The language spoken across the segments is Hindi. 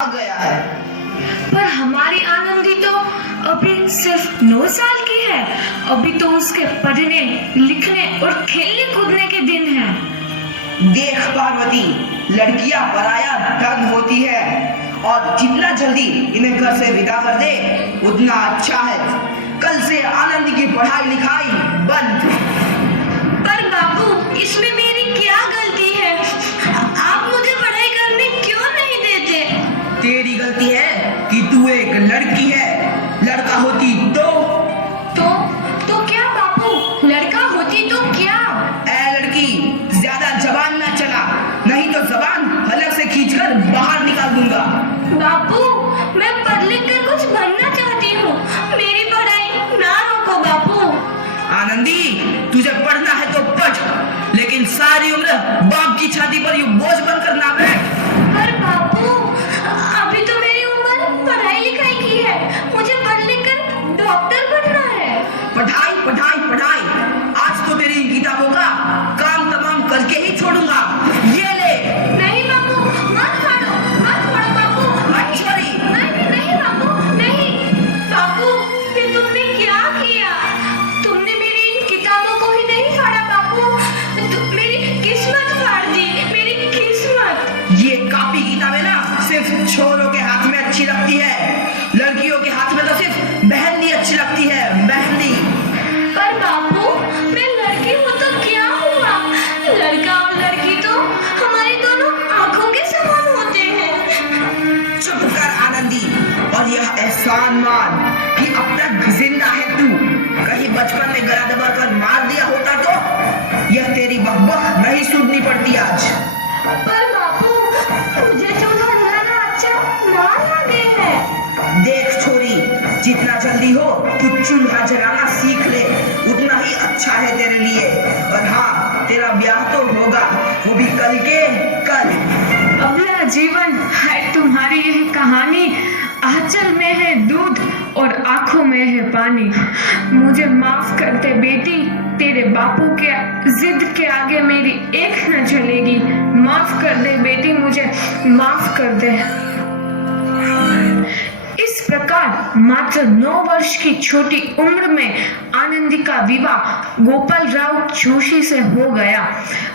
आ गया है। पर हमारी आनंदी तो अभी सिर्फ 9 साल की है। अभी तो उसके पढ़ने लिखने और खेलने कूदने के दिन हैं। देख पार्वती, लड़कियां पराया धन होती है और जितना जल्दी इन्हें घर से विदा कर दे उतना अच्छा है। कल से आनंदी की पढ़ाई लिखाई बंद। पर बाबू, इसमें मेरी क्या गलती है? आप मुझे पढ़ाई करने क्यों नहीं देते? तेरी गलती है कि तू एक लड़की है। लड़का होती तो क्या बाबू? लड़का होती तो क्या? ए लड़की, ज्यादा जबान ना चला, नहीं तो जबान हलक से खींचकर बाहर निकाल दूंगा। बाबू, मैं पढ़ लिख कर कुछ बनना चाहती हूँ। मेरी पढ़ाई ना रोको बाबू। आनंदी, तुझे पढ़ना है तो पढ़, लेकिन सारी उम्र बाप की छाती पर यूं बोझ बनकर ना बैठ। पर बाबू, अभी तो मेरी उम्र पढ़ाई लिखाई की है। मुझे पढ़ लिख कर डॉक्टर बनना है। पढ़ाई पढ़ाई पढ़ाई, आज तो तेरी इन किताबों का काम तमाम करके ही छोड़ूंगा। ये ले। नहीं बाबू, मत फाड़ो, मत फाड़ो बाबू। मत छोड़ी। नहीं नहीं बाबू, नहीं। बाबू, ये तुमने क्या किया? तुमने मेरी इन किताबों को ही नहीं फाड़ा बाबू, मेरी किस्मत फाड़ दी, मेरी किस्मत। ये कॉपी किताबें ना सिर्फ छोरों के हाथ में अच्छी लगती है, लड़कियों के हाथ में तो सिर्फ मेहंदी अच्छी लगती है, मेहंदी। पर बाबू, मैं लड़की हूँ तो क्या हुआ? लड़का और लड़की तो हमारी दोनों आंखों के समान होते हैं। चुप कर आनंदी, और यह एहसान मान कि अब तक जिंदा है तू। कहीं बचपन में गला दबाकर मार दिया होता तो यह तेरी बकबक नहीं सुननी पड़ती आज। पर बाबू, मुझे चूल्हा जलाना अच्छा ना लगे है। देख छोरी, जितना जल्दी हो तू चूल्हा जलाना सीख ले, उतना ही अच्छा है तेरे लिए। और हाँ, तेरा ब्याह तो होगा, वो भी कल के कल। अगला जीवन है तुम्हारी यह कहानी। आंचल में है दूध और आंखों में है पानी। मुझे माफ कर दे बेटी, तेरे बापू के जिद के आगे मेरी एक न चलेगी। माफ कर दे बेटी, मुझे माफ कर दे। इस प्रकार मात्र 9 वर्ष की छोटी उम्र में आनंदी का विवाह गोपाल राव जोशी से हो गया।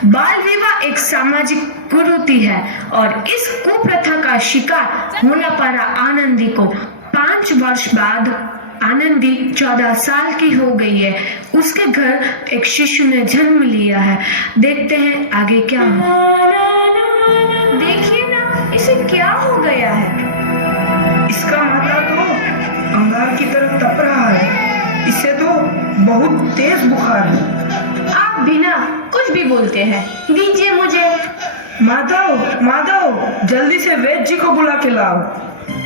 बाल विवाह एक सामाजिक कुरीति है और इस कुप्रथा का शिकार होना पड़ा आनंदी को। 5 वर्ष बाद आनंदी 14 साल की हो गई है। उसके घर एक शिशु ने जन्म लिया है। देखते हैं आगे क्या हुआ। देखिए ना, इसे क्या हो गया है? इसका माथा तो अंगार की तरफ तप रहा है। इसे तो बहुत तेज बुखार है। आप बिना कुछ भी बोलते हैं, दीजिए मुझे। माधव, माधव, जल्दी से वैद्य जी को बुला के लाओ।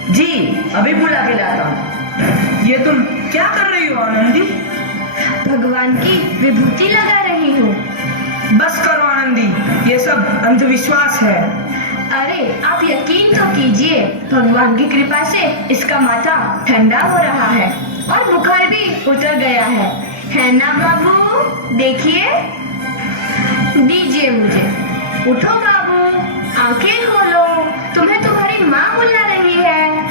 जी, अभी बुला के लाता हूँ। ये तुम क्या कर रही हो आनंदी? भगवान की विभूति लगा रही हूँ। बस करो आनंदी, ये सब अंधविश्वास है। अरे आप यकीन तो कीजिए, भगवान की कृपा से इसका माथा ठंडा हो रहा है और बुखार भी उतर गया है ना बाबू? देखिए, दीजिए मुझे। उठो बाबू, आंखें खोलो, तुम्हें तुम्हारी माँ बुला रही है।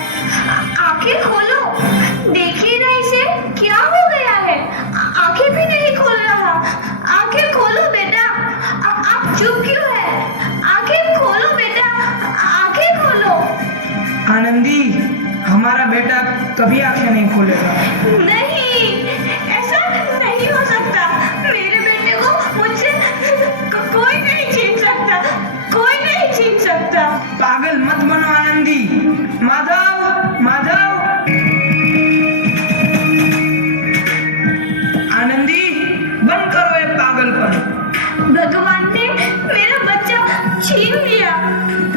आंखें खोलो, देखिए ना इसे क्या हो गया है। आंखें भी नहीं खोल रहा। आंखें खोलो बेटा। आप चुप क्यों है? आंखें खोलो बेटा, आंखें खोलो। आनंदी, हमारा बेटा कभी आंखें नहीं खोलेगा। नहीं, ऐसा नहीं हो सकता। मेरे बेटे को मुझसे कोई नहीं छीन सकता, कोई नहीं छीन सकता। पागल मत बनो आनंदी। माधव, माधव। आनंदी, बंद करो ये पागलपन। भगवान ने मेरा बच्चा छीन लिया।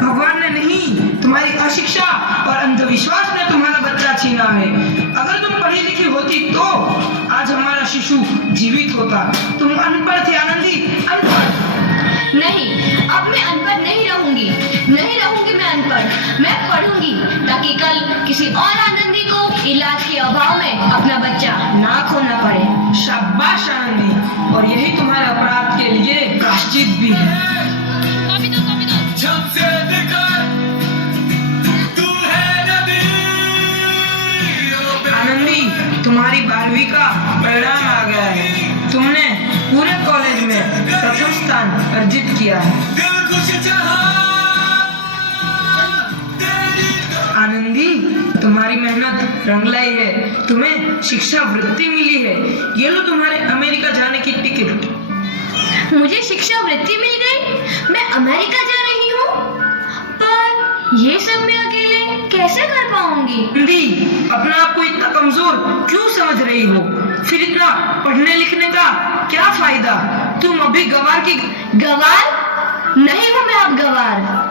भगवान ने नहीं, तुम्हारी अशिक्षा और अंधविश्वास ने तुम्हारा बच्चा छीना है। अगर तुम पढ़ी लिखी होती तो आज हमारा शिशु जीवित होता। तुम अनपढ़ थी आनंदी, अनपढ़। नहीं, अब मैं अनपढ़ नहीं रहूंगी। नहीं रहूंगी मैं अनपढ़। मैं पढ़ूंगी ताकि कल किसी और आनंदी को इलाज के अभाव में अपना बच्चा ना खोना पड़े। शाबाश आनंदी, और यही तुम्हारे अपराध के लिए प्रायश्चित भी है। जब से देखा तू स्थान अर्जित किया है। आनंदी, तुम्हारी मेहनत रंग लाई है, तुम्हें शिक्षा वृत्ति मिली है। ये लो तुम्हारे अमेरिका जाने की टिकट। मुझे शिक्षा वृत्ति मिल गई, मैं अमेरिका जा रही हूँ। पर ये सब मैं अकेले कैसे कर पाऊंगी? आनंदी, अपना आप को इतना कमजोर क्यों समझ रही हो? फिर इतना पढ़ने लिखने का क्या फायदा? तुम अभी गवार की गवार नहीं हूँ मैं अब गवार।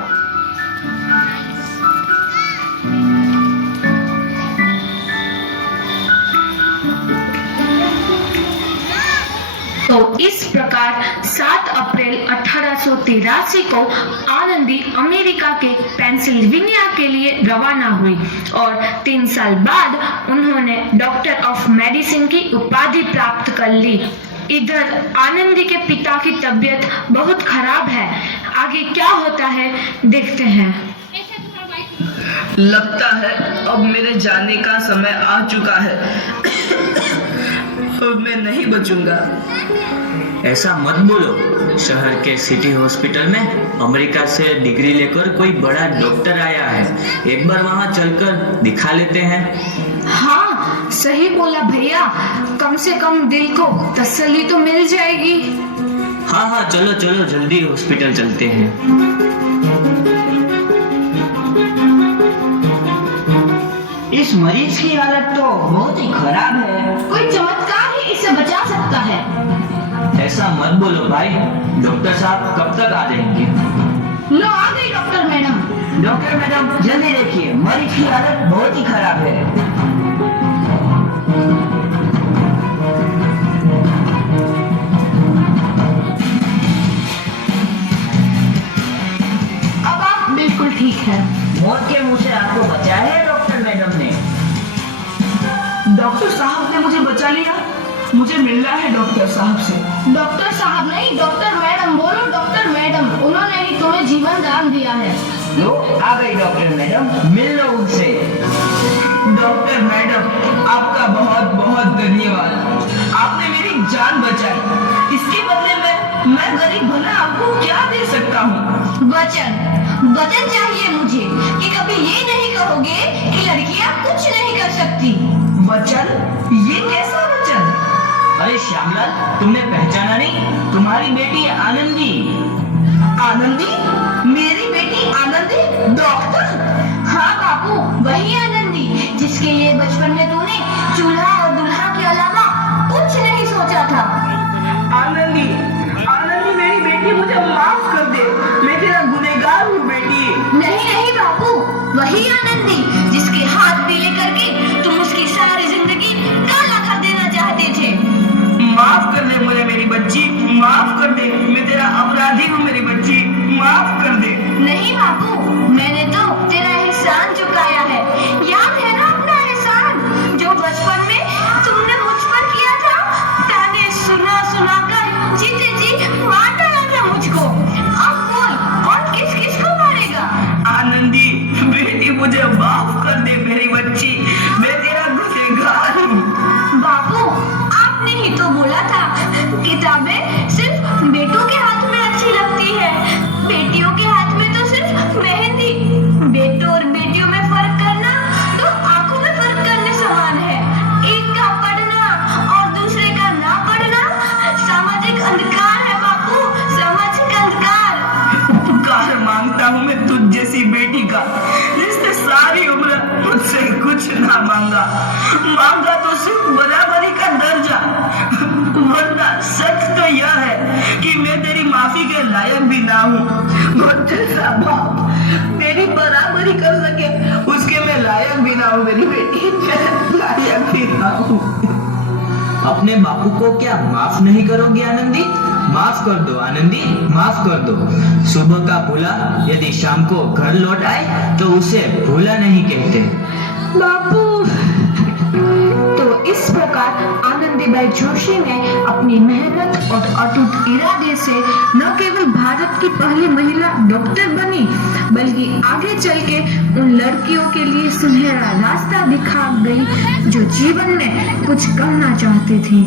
तो इस प्रकार 7 अप्रैल 1883 को आनंदी अमेरिका के पेंसिल्वेनिया के लिए रवाना हुई और 3 साल बाद उन्होंने डॉक्टर ऑफ मेडिसिन की उपाधि प्राप्त कर ली। इधर आनंदी के पिता की तबीयत बहुत खराब है। आगे क्या होता है देखते हैं। लगता है अब मेरे जाने का समय आ चुका है। अब मैं नहीं बचूंगा। ऐसा मत बोलो। शहर के सिटी हॉस्पिटल में अमेरिका से डिग्री लेकर कोई बड़ा डॉक्टर आया है। एक बार वहां चलकर दिखा लेते हैं। हाँ, सही बोला भैया। कम से कम दिल को तसल्ली तो मिल जाएगी। हाँ, चलो चलो जल्दी हॉस्पिटल चलते हैं। इस मरीज की हालत तो बहुत ही खराब है। कोई चमत्कार ही इसे बचा सकता है। ऐसा मत बोलो भाई। डॉक्टर साहब कब तक आ जाएंगे? लो आ गई डॉक्टर मैडम। डॉक्टर मैडम जल्दी देखिए, मरीज की हालत बहुत ही खराब है। अब आप बिल्कुल ठीक है। मौत के मुंह से आपको बचाया है डॉक्टर मैडम ने। डॉक्टर साहब ने मुझे बचा लिया। मुझे मिलना है डॉक्टर साहब से। डॉक्टर साहब नहीं, डॉक्टर मैडम बोलो। डॉक्टर मैडम, उन्होंने ही तुम्हें जीवन दान दिया है। लो आ गई डॉक्टर मैडम, मिल लो उनसे। डॉक्टर मैडम, आपका बहुत बहुत धन्यवाद। आपने मेरी जान बचाई। इसके बदले में मैं गरीब भला आपको क्या दे सकता हूँ? वचन चाहिए मुझे कि कभी ये नहीं कहोगे कि लड़कियां कुछ नहीं कर सकती। वचन? ये कैसा वचन? अरे श्यामलाल, तुमने पहचाना नहीं? तुम्हारी बेटी आनंदी। आनंदी? मेरी बेटी आनंदी? डॉक्टर? हाँ बापू, वही आनंदी जिसके लिए बचपन में तूने चूल्हा और दूल्हा के अलावा कुछ नहीं सोचा था। आनंदी, आनंदी मेरी बेटी, मुझे माफ कर दे। मैं तेरा गुनहगार हूँ बेटी। नहीं बापू, वही आनंदी जिसके हाथ पीले करके तुम उसकी सारी जिंदगी काला कर देना चाहते थे। माफ कर दे मुझे मेरी बच्ची, माफ कर दे। मैं तेरा अपराधी हूँ मेरी बच्ची, माफ कर दे। नहीं बापू, मैंने तो तेरा एहसान चुकाया है। याद है ना अपना एहसान जो बचपन में तुमने मुझ पर किया था? ताने सुना कर जीते जी मार डाला था मुझको। अब बोल, कौन किस किस को मारेगा? आनंदी बेटी, मुझे माफ कर दे मेरी बच्ची। मैं तेरा गुनहगार हूँ। बापू, आपने ही तो बोला था किताबें सिर्फ बेटों के हाथ में अच्छी लगती है, बेटियों के हाथ में तो सिर्फ मेहंदी। बेटों और बेटियों में फर्क करना तो आंखों में फर्क करने समान है। एक का पढ़ना और दूसरे का ना पढ़ना सामाजिक अंधकार है बापू, सामाजिक अंधकार। उपकार मांगता हूँ मैं तुझ जैसी बेटी का, जिसने सारी उम्र मुझसे कुछ ना मांगा तो सिर्फ बराबरी का दर्जा। वरना सच तो यह है कि मैं तेरी माफी के लायक भी ना हूँ। और तेरा बाप मेरी बराबरी कर सके उसके मैं लायक भी ना हूँ मेरी बेटी, मैं लायक भी ना हूँ। अपने बापू को क्या माफ नहीं करोगे आनंदी? माफ कर दो आनंदी, माफ कर दो। सुबह का भूला यदि शाम को घर लौट आए तो उसे भूला नहीं कहते। बापू। तो इस प्रकार आनंदीबाई जोशी ने अपनी मेहनत और अटूट इरादे से न केवल भारत की पहली महिला डॉक्टर बनी, बल्कि आगे चल के उन लड़कियों के लिए सुनहरा रास्ता दिखा गई जो जीवन में कुछ करना चाहती थी।